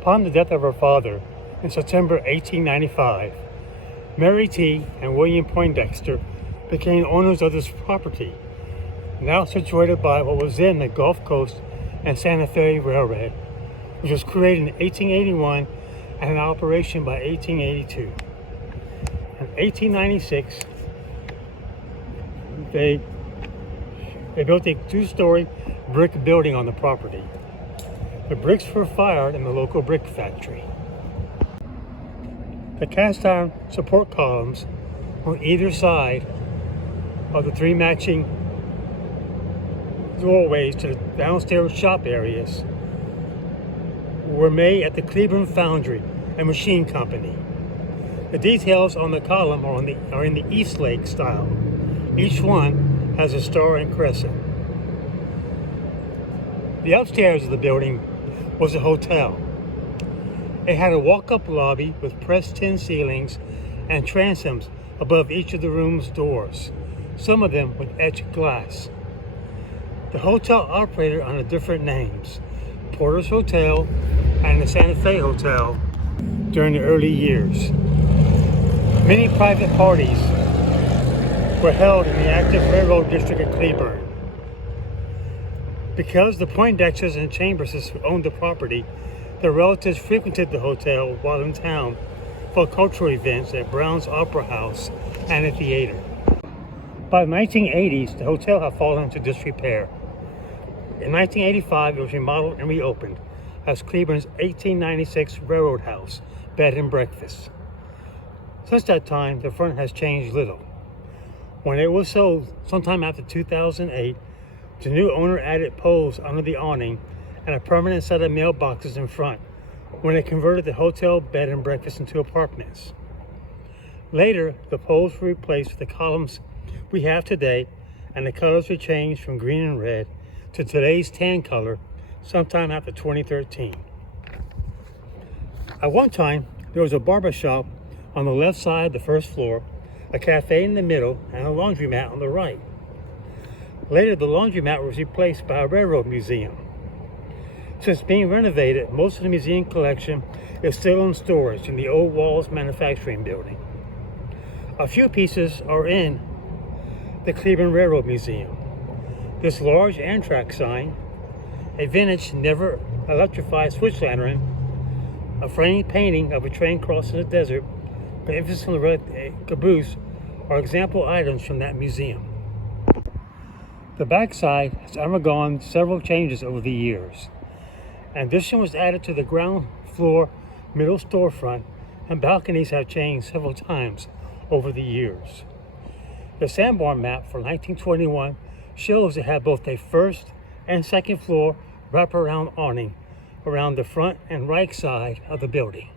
Upon the death of her father in September 1895, Mary T. and William Poindexter became owners of this property, now situated by what was then the Gulf Coast and Santa Fe Railroad, which was created in 1881 and in operation by 1882. In 1896, they built a two-story brick building on the property. The bricks were fired in the local brick factory. The cast iron support columns on either side of the three matching doorways to the downstairs shop areas were made at the Cleburne Foundry and Machine Company. The details on the column are in the Eastlake style. Each one has a star and crescent. The upstairs of the building was a hotel. It had a walk-up lobby with pressed tin ceilings and transoms above each of the room's doors, some of them with etched glass. The hotel operated under different names, Porter's Hotel and the Santa Fe Hotel, during the early years. Many private parties were held in the active Railroad District of Cleburne. Because the Poindexters and Chamberses owned the property, their relatives frequented the hotel while in town for cultural events at Brown's Opera House and a theater. By the 1980s, the hotel had fallen into disrepair. In 1985, it was remodeled and reopened as Cleburne's 1896 Railroad House Bed and Breakfast. Since that time, the front has changed little. When it was sold sometime after 2008, the new owner added poles under the awning and a permanent set of mailboxes in front when it converted the hotel bed and breakfast into apartments. Later, the poles were replaced with the columns we have today, and the colors were changed from green and red to today's tan color sometime after 2013. At one time, there was a barber shop on the left side of the first floor, a cafe in the middle, and a laundromat on the right. Later, the laundromat was replaced by a railroad museum. Since being renovated, most of the museum collection is still in storage in the old Walls Manufacturing Building. A few pieces are in the Cleburne Railroad Museum. This large Amtrak sign, a vintage never electrified switch lantern, a framed painting of a train crossing the desert, with emphasis on the red caboose, are example items from that museum. The backside has undergone several changes over the years. An addition was added to the ground floor middle storefront, and balconies have changed several times over the years. The Sanborn map for 1921 shows it had both a first and second floor wraparound awning around the front and right side of the building.